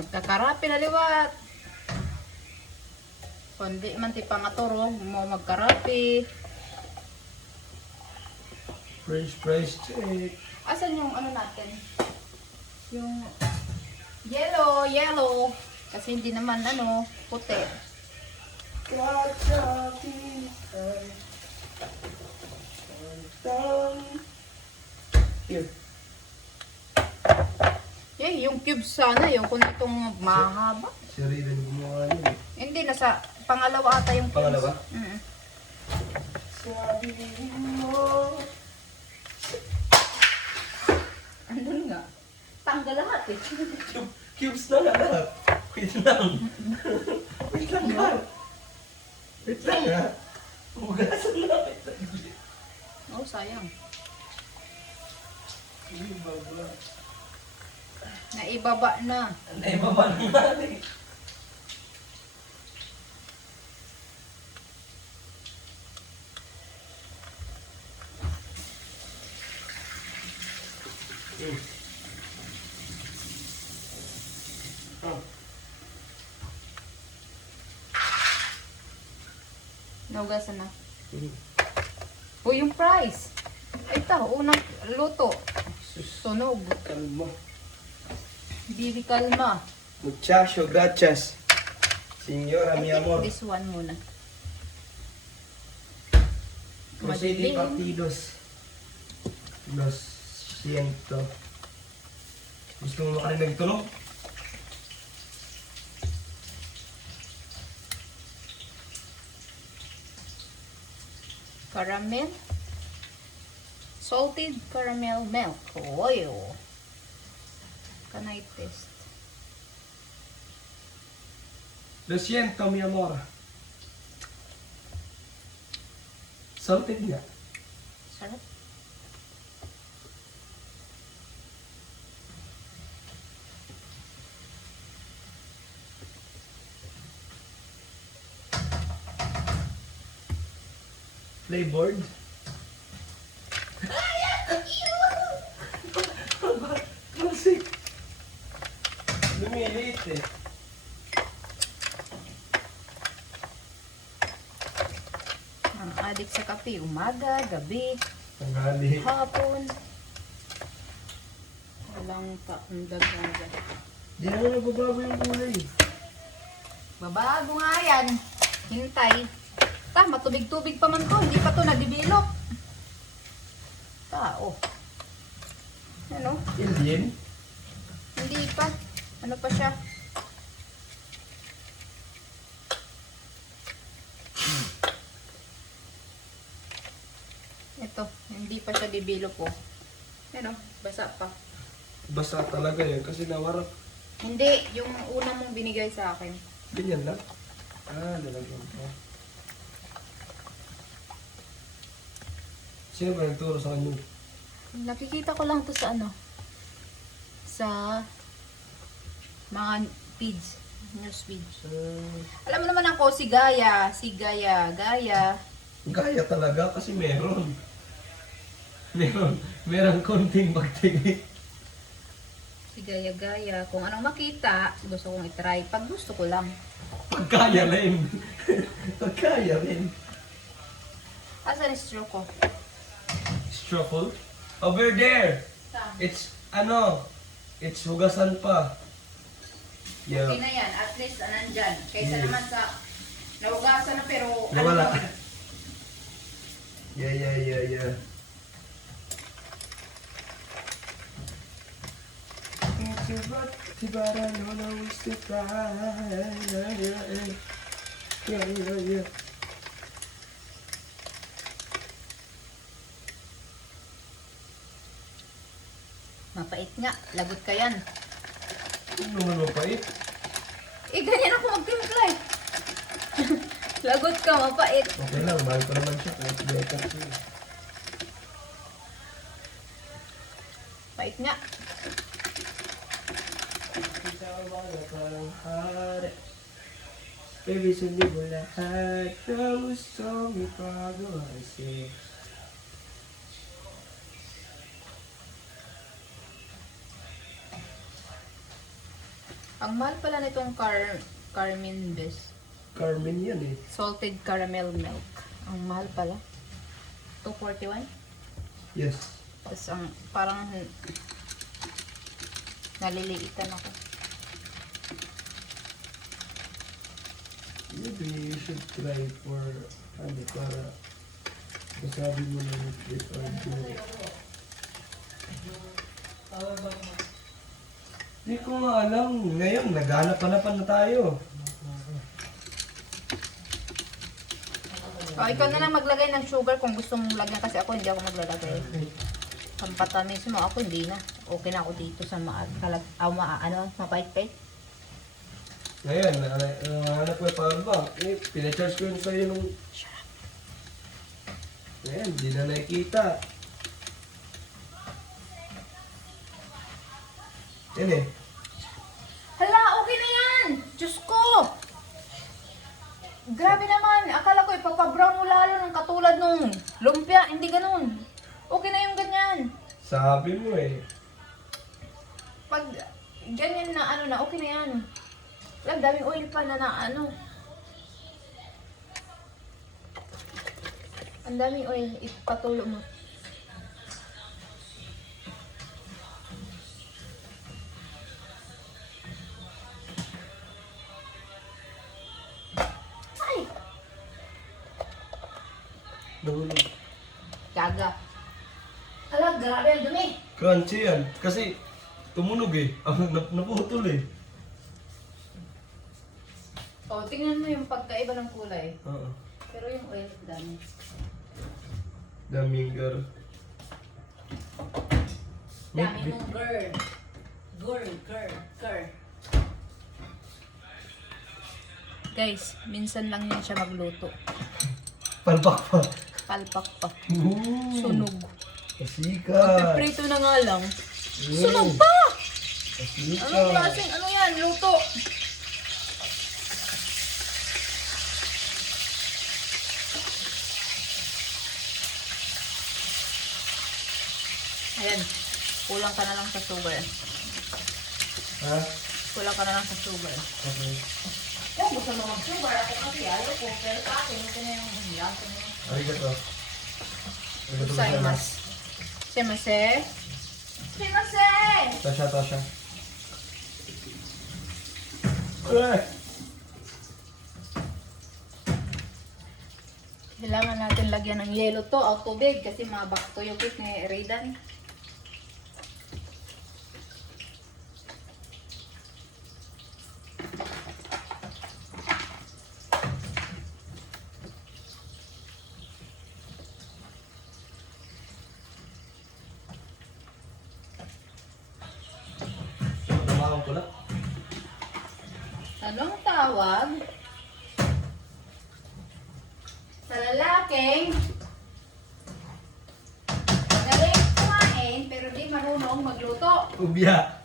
Magkakarapi na liwat. Kundi man ti pangaturog mo magkarapi. French fries check. Asan yung ano natin? Yung yellow. Kasi hindi naman ano, puti. Here. Yung cube sana, yung kung itong mahaba. Si Raven gumawa niya. Hindi, nasa pangalawa ata yung cubes. Pangalawa? Sabi mo. Andun nga. Tanggal lahat eh. Cubes na lahat. Wait lang. Wait lang ha. Wait lang ha. Hugasan na kita. Oh, sayang. Naibaba na. Naibaba na natin. Naugasan na. O yung price. Ito, unang luto. Sunog. Kalma. Bibi kalma. Muchacho, gracias. Señora, mi amor. This one muna. Prosidi Madilim. partidos. Los siento. Gusto mo makarinig tulog? Caramel. Salted caramel milk. Oil. Can I taste? Lo siento, mi amor. Salted nga. Sarap. Flavored. Kasi lumilit eh. Ang adik sa kape. Umaga, gabi, Tanghali. hapon. Walang kaundag na. Di na nagbabago yung kulay. Babago nga yan. Hintay. Matubig-tubig pa man to. Hindi pa to nadibilok. Oh. Ano? Alien? Hindi pa. Ano pa siya? Ito. Hindi pa siya dibilok po. Ano? Basa pa. Basa talaga yan kasi nawarap. Hindi. Yung una mong binigay sa akin. Ganyan lang. Lalagyan ko. Sino ba nagturo sa kanya? Nakikita ko lang to sa ano. Sa mga feeds. News feeds. Alam mo naman ako, si Gaya. Gaya. Gaya talaga kasi meron. Meron konting bacteria. Si Gaya. Kung anong makita, gusto kong itry. Pag gusto ko lang. Pagkaya rin. Pagkaya rin. Asan yung straw ko? Struffle? Over there! It's, it's hugasan pa. Okay Yeah. na yan. At least nandyan. Kaysa Yes. naman sa naugasan na pero Nawala. ano, Yeah. Yeah. mapait nga. Lagot ka yan. Ano naman mapait? Ganyan ako magtimpla eh. Lagot ka, mapait. Okay lang, mahal ko naman siya. Kahit better siya. Pait nga. Baby, sundi mo lahat na gusto mo pag-uwasi. Ang mahal pala nitong Carmen Best. Carmen yan eh. Salted caramel milk. Ang mahal pala. 241. Yes. Tapos ang parang naliliitan ako. Maybe you should try for para masabi mo na it or do it. Hindi ko nga alam. Ngayon, naghanap-hanapan na tayo. O, ikaw na lang maglagay ng sugar kung gusto mong lagyan kasi ako hindi ako maglalagay. Pampatamis mo ako hindi na. Okay na ako dito sa mapait-pait. Ngayon, hanap ko yung power bank. Pinacharge ko yun sa'yo nung... Ngayon, di na nakikita. Yan eh. Hala, okay na yan! Diyos ko! Grabe naman. Akala ko ipapabrown mo lalo ng katulad nung lumpia. Hindi ganun. Okay na yung ganyan. Sabi mo eh. Pag ganyan na ano na, okay na yan. Ang daming oil pa na ano. Ang daming oil. Ipatulo mo. Ay! Nahulog. Gaga. Hala, grabe ang dumi. Crunchy yan. Kasi tumunog eh. Naputol eh. O, tingnan mo yung pagkaiba ng kulay. Oo. Pero yung oil, dami. Daming gar. Dami mong girl. Girl. Guys, minsan lang yan siya magluto. Palpak pa. Palpak pa. Ooh. Sunog. Pasikat. Prito na nga lang. Sunog pa! Pasikat. Anong klaseng ano yan? Luto. Ayan. Kulang ka na lang sa sugar. Ha? Kulang ka na lang sa sugar. Okay. Kung gusto mo mag-sugar, ako kasi ayaw ko. Pero sa akin, ito na yung lasa mo. Arigato. Arigato Gozaimasu. Sumimasen. Sumimasen! Tasha. Alright. Kailangan natin lagyan ng yelo to o tubig kasi mabakto yung cake ni Raydan. Tumakang ko lang. Anong tawag sa lalaking magaling kumain pero di marunong magluto? Ubya.